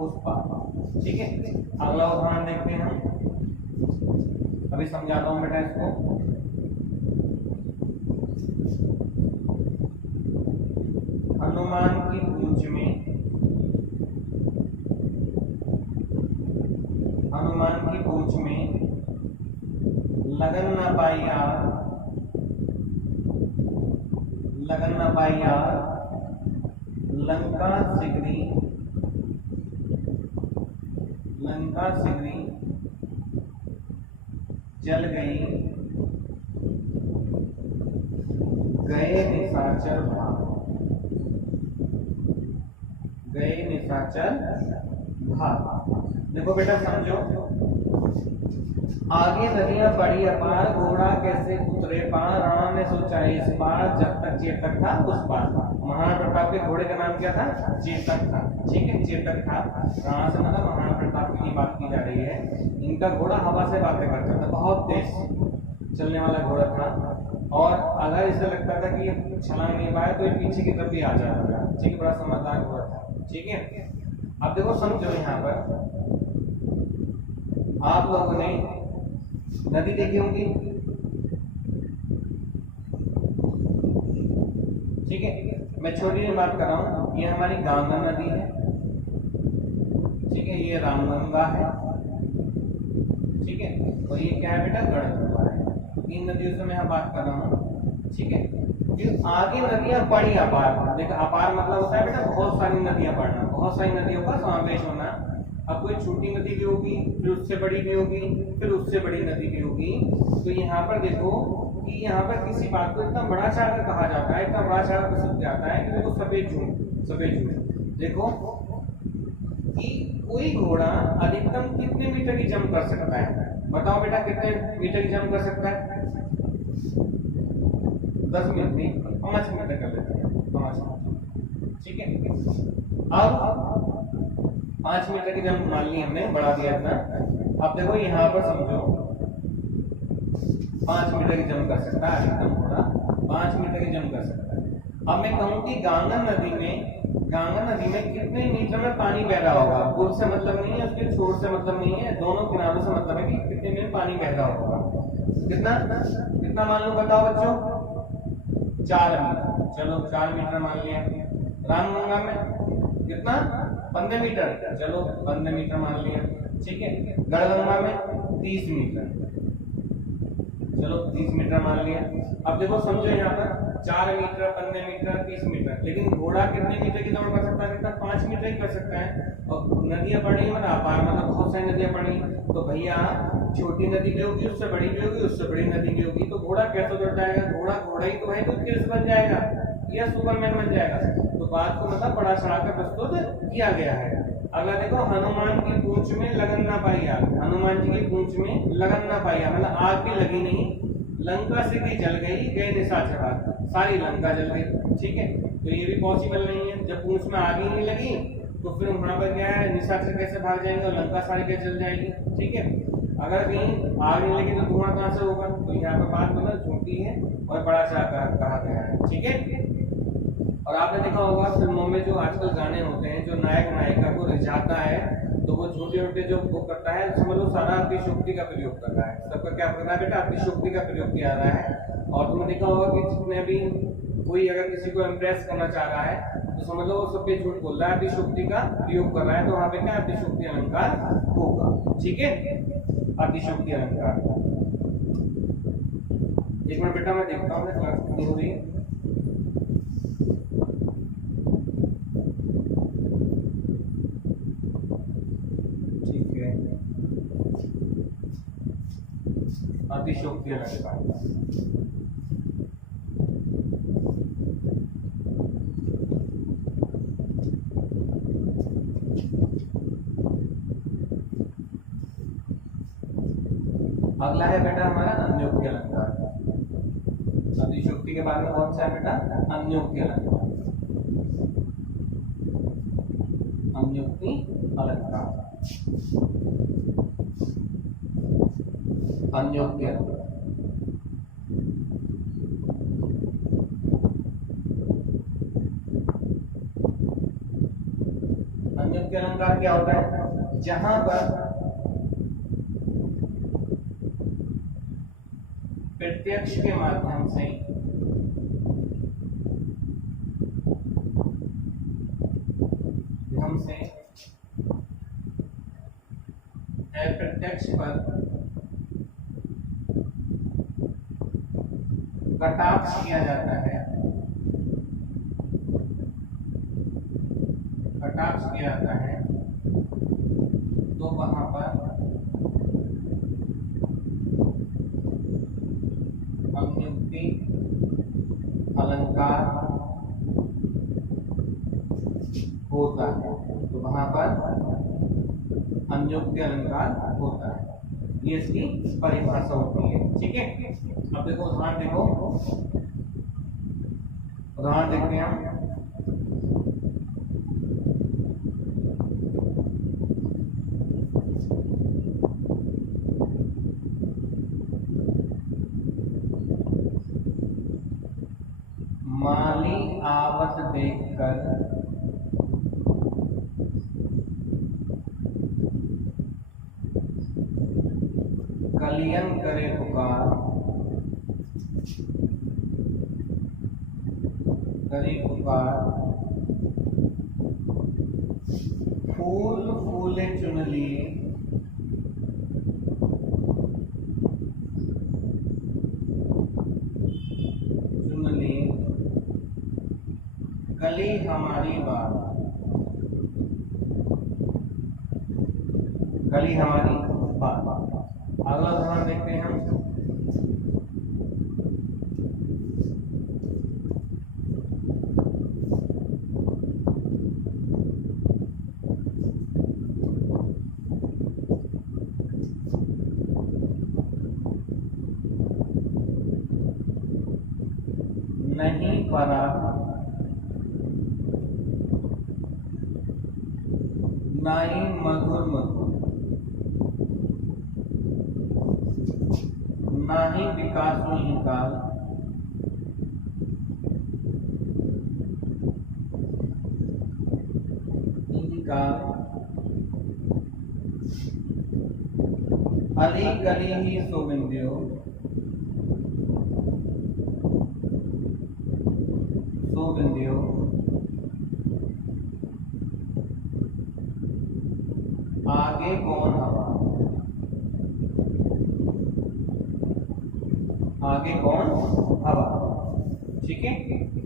उस पार। ठीक है, अगला उदाहरण देखते हैं हम। अभी समझाता हूं बेटा इसको। हनुमान की पूंछ में, हनुमान की पूंछ में लगन न पाई यार, लगन न पाई यार, लंका सिगरी, लंका सिगरी जल गई, गए निशाचर भाग, गए निशाचर भाग। देखो बेटा समझो, आगे नदियां बड़ी अपार, घोड़ा कैसे उतरे पार, राणा ने सोचा इस पार जब तक चेतक था उस पार। महाराणा प्रताप के घोड़े का नाम क्या था? चेतक था। ठीक है, चेतक था। राणा से मतलब महाराणा प्रताप की बात की जा रही है। इनका घोड़ा हवा से बातें करता था, बहुत तेज चलने वाला घोड़ा था, और अगर इसे लगता था कि छलांग नहीं पाए तो ये पीछे की तरफ भी आ जाता था। ठीक है, बड़ा समझदार घोड़ा था। ठीक है, अब देखो समझो, यहाँ पर आप लोगों ने नदी देखी होंगी। ठीक है, मैं छोटी सी बात कर रहा हूं, ये हमारी गंगा नदी है। ठीक है, ये रामगंगा है। ठीक है, और ये क्या है बेटा? गढ़गंगा है। तीन नदियों से मैं बात कर रहा हूँ। ठीक है, फिर आगे नदियां बड़ी अपार। देखो अपार मतलब होता है बेटा बहुत सारी नदियां बढ़ना, बहुत सारी नदियों का समावेश होना। अब कोई छोटी नदी भी होगी, फिर उससे बड़ी भी होगी, फिर उससे बड़ी नदी भी होगी। तो यहाँ पर देखो कि यहाँ पर किसी बात को इतना बड़ा सागर कहा जाता है, इतना बड़ा सागर प्रसिद्ध जाता है कि देखो सफेद झूठ, सफेद झूठ। देखो कि कोई घोड़ा अधिकतम कितने मीटर की जंप कर सकता है? बताओ बेटा, कितने मीटर की जंप कर सकता है? 10 मीटर नहीं, 5 मीटर कर लेते हैं, 5 मीटर। ठीक है, अब 5 मीटर की जंप मान ली हमने, बढ़ा दिया इतना। अब देखो यहाँ पर समझो 5 मीटर की जंप कर सकता है अधिकतम घोड़ा, 5 मीटर की जंप कर सकता है। अब मैं कहूँ कि गंगा नदी में कितने मीटर में पानी बह रहा होगा? पुल से मतलब नहीं है, उसके छोर से मतलब नहीं है, दोनों किनारों से मतलब है कि कितने मीटर पानी बह रहा होगा। कितना कितना मान लो, बताओ बच्चों? 4 मीटर। चलो 4 मीटर मान लिया। रामगंगा में कितना? 15 मीटर। चलो 15 मीटर मान लिया। ठीक है, गढ़गंगा में 30 मीटर। चलो 30 मीटर मान लिया। अब देखो समझो यहाँ पर 4 मीटर, 15 मीटर, 30 मीटर, लेकिन घोड़ा कितने मीटर की दौड़ कर सकता है? कितना? 5 मीटर ही कर सकता है। और नदियां बढ़ी मतलब अपार, मतलब बहुत सारी नदियां बढ़ी, तो भैया छोटी नदी भी होगी, उससे बड़ी भी होगी, उससे बड़ी नदी भी होगी, तो घोड़ा कैसे उतर जाएगा? घोड़ा घोड़ा ही तो है, तो कृष्ण बन जाएगा या सुपरमैन बन जाएगा? तो बात को मतलब बड़ा चढ़ाकर प्रस्तुत किया गया है। अगला देखो, हनुमान की पूंछ में लगन ना पाई आग। हनुमान जी की पूंछ में लगन ना पाई आग मतलब आग भी लगी नहीं, लंका से भी जल गई, गए निशाचर भाग, सारी लंका जल गई। ठीक है, तो ये भी पॉसिबल नहीं है, जब पूंछ में आग ही नहीं लगी तो फिर वहां पर क्या है, निशाचर कैसे भाग जाएंगे और लंका सारी कैसे जल जाएगी? ठीक है, अगर कहीं आग नहीं लगी तो धुआं कहां से होगा? तो यहाँ पर बात मतलब झूठी है और बड़ा सा कहा गया है। ठीक है, और आपने देखा होगा फिल्मों में जो आजकल गाने होते हैं, जो नायक नायिका को रिझाता है, तो वो छोटे छोटे जो वो करता है, समझ लो सारा अतिशोक्ति का प्रयोग कर रहा है। सबका क्या करना है बेटा? अतिशोक्ति का प्रयोग किया रहा है। और तुमने देखा होगा कि जितने भी कोई अगर किसी को इम्प्रेस करना चाह रहा है तो समझ लो वो सब पे झूठ बोल रहा है, अतिशोक्ति का प्रयोग कर रहा है, तो वहां पे क्या अतिशोक्ति अलंकार होगा। ठीक है, अतिशोक्ति अलंकार। एक मिनट बेटा मैं देखता हूँ क्लास कितनी हो रही है। ठीक है, अतिशयोक्ति अलंकार। अगला है बेटा हमारा अन्योक्ति अलंकार। अतिशयोक्ति के बाद में कौन सा है बेटा? अन्योक्ति अलंकार। अन्योक्ति अलंकार। अन्योक्ति अलंकार। अन्योक्ति अलंकार क्या होता है? जहां पर प्रत्यक्ष के माध्यम से अप्रत्यक्ष पर कटाक्ष किया जाता है, कटाक्ष किया जाता है, तो वहां पर अन्योक्ति अलंकार होता है। तो वहां पर अन्योक्ति अलंकार होता है। ये इसकी परिभाषा होती है। ठीक है, अब देखो उदाहरण, देखो उदाहरण देखते हैं हम। माली आवत देखकर कलियन करे पुकार, करे पुकार, फूल फूले चुन लिए, चुन लिए, कली हमारी बात, कली हमारी बात। अगला उदाहरण देखते हैं हम। नहीं परा नाई मधुर मधुर, नाही विकास निकाल, अली गली ही सोबिंदियो, सोबिंदियो, आगे कौन हवा, आगे कौन हवा। ठीक है,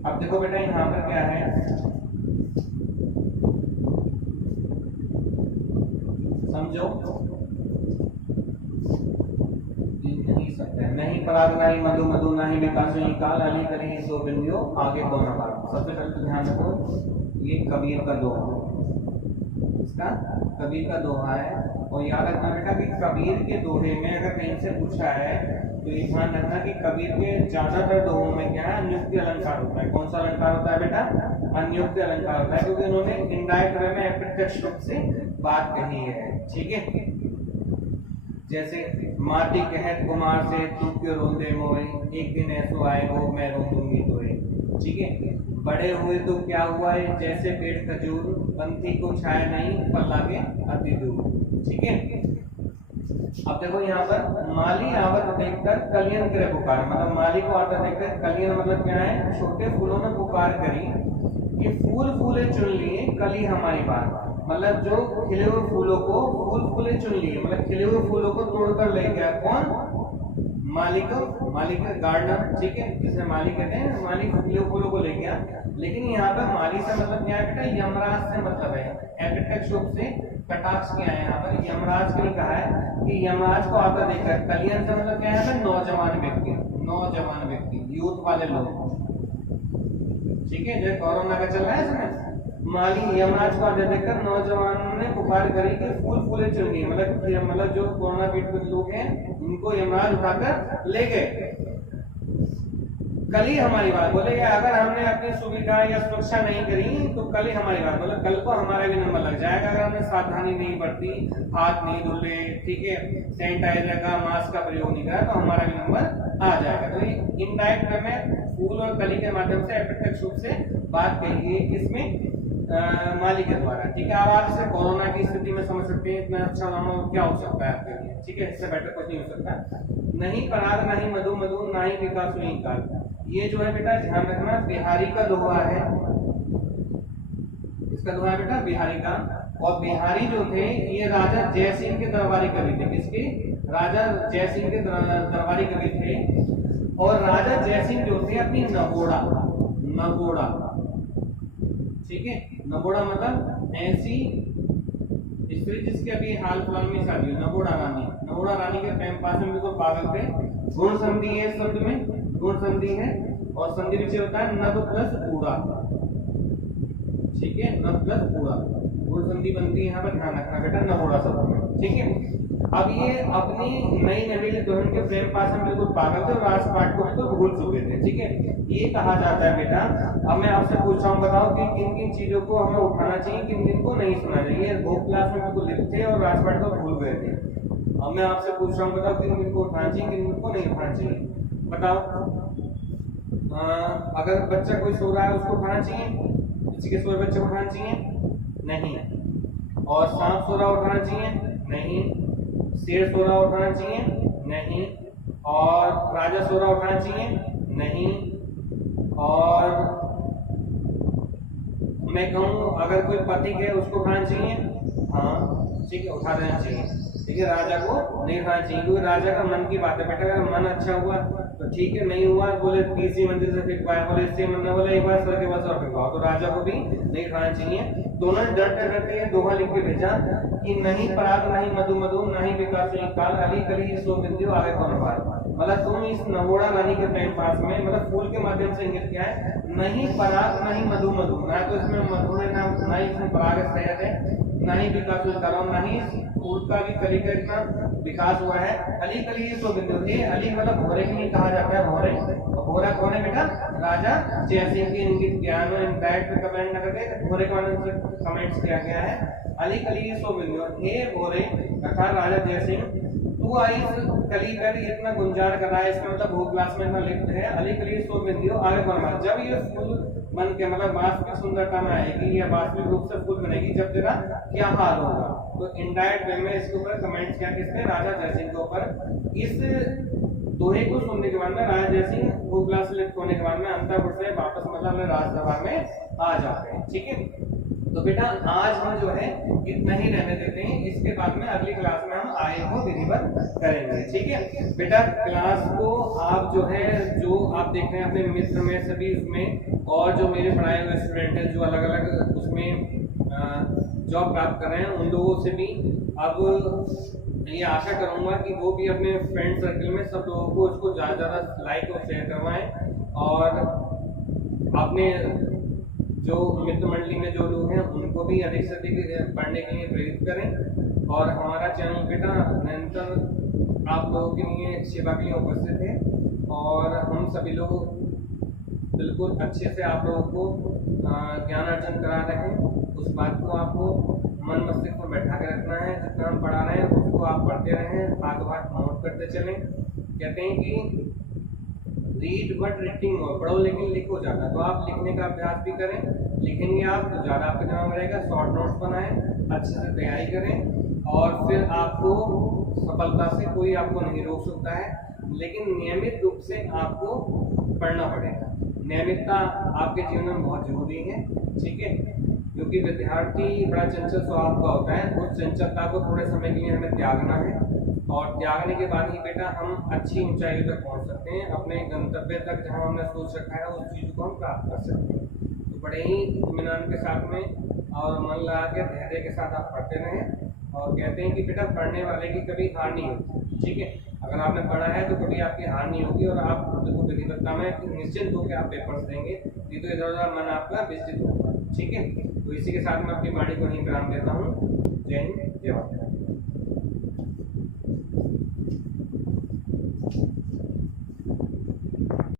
अब देखो बेटा यहाँ पर क्या है, समझो, नहीं सकते, नहीं पराग नहीं मधु मधु नहीं विकास निकाल, अली करी सो बिंदियो, आगे कौन हवा। सबसे पहले तो ध्यान रखो, ये कबीर का दोहा, इसका कबीर का दोहा है। और याद रखना बेटा कि कबीर के दोहे में अगर कहीं से पूछा है तो ये ध्यान रखना कि कबीर के ज्यादातर दोहों में क्या है, अन्योक्ति अलंकार होता है। कौन सा अलंकार होता है बेटा? अन्योक्ति अलंकार होता है, क्योंकि उन्होंने इनडायरेक्ट वे में अप्रत्यक्ष रूप से बात कही है। ठीक है, जैसे माटी कहत कुमार से तू क्यों रोंदे मोए, एक दिन ऐसो आएगो मैं रो दूंगी तोए। ठीक है, बड़े हुए तो क्या हुआ है, जैसे पेड़ खजूर, पंथी को छाया नहीं पर लागे अति दूर। ठीक है, अब देखो यहाँ पर माली आवत देखकर कलियन करे पुकार, मतलब माली को आता देखकर कलियन मतलब क्या है, छोटे फूलों ने पुकार करी कि फूल फूले चुन लिए कली हमारी बात, मतलब जो खिले हुए फूलों को फूल फूले चुन लिए, मतलब खिले हुए फूलों को तोड़कर ले गया कौन? मालिक, मालिक गार्डनर, ठीक है, जिसे माली कहते हैं, माली फूलों को लेके आ। लेकिन यहाँ पे माली से मतलब क्या है बेटा, यमराज से मतलब है, एपिटेक्स रूप से कटाक्ष किया है यहाँ पर, यमराज के लिए कहा है कि यमराज को आता देखकर। कलियन से मतलब क्या है, नौजवान व्यक्ति, नौजवान व्यक्ति, यूथ वाले लोग, ठीक है, जो कोरोना का चल रहा है इसमें। माली यमराज को आते देखकर नौजवान ने पुकार करी कि फूल फूले चुनिए, मतलब जो कोरोना पीड़ित लोग हैं उनको यमराज उठाकर ले गए। कल ही हमारी बात बोले, अगर हमने अपनी सुविधा या सुरक्षा नहीं करी तो कल ही हमारी बात, मतलब कल को हमारा भी नंबर लग जाएगा अगर हमने सावधानी नहीं बरती, हाथ नहीं धुले, ठीक है, सैनिटाइजर का, मास्क का प्रयोग नहीं करा तो हमारा भी नंबर आ जाएगा। तो इनडायरेक्ट वे में फूल और कली के माध्यम से अप्रत्यक्ष रूप से बात कही है किसमें, माली के द्वारा, ठीक है। अब आप इसे कोरोना की स्थिति में समझ सकते हैं, इतना अच्छा नाम क्या हो सकता है आपके लिए, ठीक है, इससे बेटर कुछ नहीं हो सकता। नहीं पराग, नहीं मधु मधु, ना ही विकास नहीं काल। ये जो है बेटा ध्यान रखना, बिहारी का दोहा है, इसका दोहा है बेटा बिहारी का। और बिहारी जो थे ये राजा जयसिंह के दरबारी कवि थे, किसके, राजा जयसिंह के दरबारी कवि थे। और राजा जयसिंह जो थे अपनी नगोड़ा, नगोड़ा, ठीक है, नगोड़ा मतलब ऐसी स्त्री जिसके अभी हाल फिलहाल में शादी हुई, नगोड़ा रानी, नगोड़ा रानी के प्रेम पास में बिल्कुल पागल थे। गुण संधि है शब्द में, गुण संधि है, और संधि विषय होता है नभ प्लस ऊड़ा, ठीक है, नभ प्लस ऊड़ा, गुण संधि बनती है यहाँ पर, ध्यान रखना बेटा नगोड़ा शब्द में, ठीक है। अब ये अपनी नई नवीली दुल्हन के प्रेम पास में बिल्कुल पागल थे और राजपाट को तो भूल चुके थे, ठीक है। ये कहा जाता है बेटा, अब मैं आपसे पूछ रहा हूँ, बताओ कि किन किन चीजों को हमें उठाना चाहिए, किन किन को नहीं सुनना चाहिए। दो क्लास में बिल्कुल लिखते थे और राजपाट को भूल गए थे। अब मैं आपसे पूछ रहा हूँ, बताओ किन किन को उठाना चाहिए, किन किन को नहीं उठाना चाहिए, बताओ। अगर बच्चा कोई सो रहा है उसको उठाना चाहिए, किसी के सोए बच्चे को उठाना चाहिए, नहीं। और सांप सो रहा उठाना चाहिए, नहीं। शेर सो रहा उठाना चाहिए, नहीं। और राजा सो रहा उठाना चाहिए, नहीं। और मैं कहूँ अगर कोई पति है उसको उठाना चाहिए, हाँ, ठीक है, उठा देना चाहिए, ठीक है। राजा को नहीं उठाना चाहिए क्योंकि राजा का मन की बात है बेटा, अगर मन अच्छा हुआ तो ठीक है, नहीं हुआ बोले तीसरी मंजिल से फेंक पाया, बोले इससे मन बोले एक बार सर के बस और फेंकवाओ, तो राजा को भी नहीं उठाना चाहिए। दोनों डरते डरते ये दोहा लिख के भेजा कि नहीं पराग, नहीं मधु मधु, नहीं विकास काल, अली कली ये सो बिंदु आगे कौन बार। मतलब तुम इस नगोड़ा रानी के प्रेम पास में, मतलब फूल के माध्यम से इंगित किया है, नहीं पराग, नहीं मधु मधु, ना तो इसमें मधु है, ना ही इसमें पराग शहद है, ना ही विकास काल, ना ही फूल का भी कली का इतना विकास हुआ है। अली कली ये सो बिंदु, ये अली मतलब भोरे के लिए कहा जाता है, भोरे। भोरा कौन है बेटा, राजा जयसिंह के इंगित ज्ञान और इनडायरेक्ट पे कमेंट न करके भोरे के माध्यम से कमेंट्स किया गया है। अली कली ये सो बिंदु, हे भोरे अर्थात राजा जयसिंह, तू आई कली कर इतना गुंजार कर रहा है, इसका मतलब भू क्लास में लिखते हैं अली कली सो बिंदु आगे बनवा। जब ये फूल बन के मतलब वास्तविक सुंदरता में आएगी या वास्तविक रूप से फूल बनेगी, जब तेरा क्या हाल होगा। तो इनडायरेक्ट वे में इसके ऊपर कमेंट्स किया किसने, राजा जयसिंह के ऊपर। इस दोहे को सुनने के बाद में राजा जयसिंह भू क्लास लिप्त होने के बाद में अंतःपुर से वापस मतलब अपने राजदरबार में आ जाते हैं, ठीक है। तो बेटा आज हम जो है इतना ही रहने देते हैं, इसके बाद में अगली क्लास में हम आए को विधिवत करेंगे, ठीक है। बेटा क्लास को आप जो है, जो आप देख रहे हैं अपने मित्र में सभी उसमें, और जो मेरे पढ़ाए हुए स्टूडेंट हैं जो अलग अलग उसमें जॉब प्राप्त कर रहे हैं, उन लोगों से भी अब ये आशा करूंगा कि वो भी अपने फ्रेंड सर्कल में सब लोगों को उसको ज़्यादा ज़्यादा लाइक और शेयर करवाएं, और अपने जो मित्र मंडली में जो लोग हैं उनको भी अधिक से अधिक पढ़ने के लिए प्रेरित करें। और हमारा चैनल बेटा निरंतर आप लोगों के लिए सेवा के लिए उपस्थित है, और हम सभी लोग बिल्कुल अच्छे से आप लोगों को ज्ञान अर्जन करा रहे हैं। उस बात को आपको मन मस्तिष्क में बैठा के रखना है, जितना हम पढ़ा रहे हैं उसको आप पढ़ते रहें, हाथ बात नोट करते चलें। कहते हैं कि रीड बट रीडिंग मोर, पढ़ो लेकिन लिखो ज़्यादा। तो आप लिखने का अभ्यास भी करें, लिखेंगे आप तो ज़्यादा आपका दिमाग में रहेगा। शॉर्ट नोट्स बनाएं, अच्छे से तैयारी करें, और फिर आपको सफलता से कोई आपको नहीं रोक सकता है, लेकिन नियमित रूप से आपको पढ़ना पड़ेगा। नियमितता आपके जीवन में बहुत जरूरी है, ठीक है, क्योंकि विद्यार्थी बड़ा चंचल स्वभाव का होता है। उस चंचलता को थोड़े समय के लिए हमें त्यागना है, और त्यागने के बाद ही बेटा हम अच्छी ऊंचाई तक पहुंच सकते हैं, अपने गंतव्य तक जहां हमने सोच रखा है उस चीज़ को हम प्राप्त कर सकते हैं। तो बड़े ही इत्मीनान के साथ में और मन लगा के धैर्य के साथ आप पढ़ते रहें। और कहते हैं कि बेटा पढ़ने वाले की कभी हार नहीं होती, ठीक है। अगर आपने पढ़ा है तो कभी आपकी हार नहीं होगी और आप बिल्कुल विधिवत्ता में निश्चिंत होकर आप पेपर्स देंगे, नहीं तो इधर उधर मन आपका विस्तृत होगा, ठीक है। तो इसी के साथ मैं अपनी वाणी को ही विराम देता हूँ। जय हिंद, जय भारत।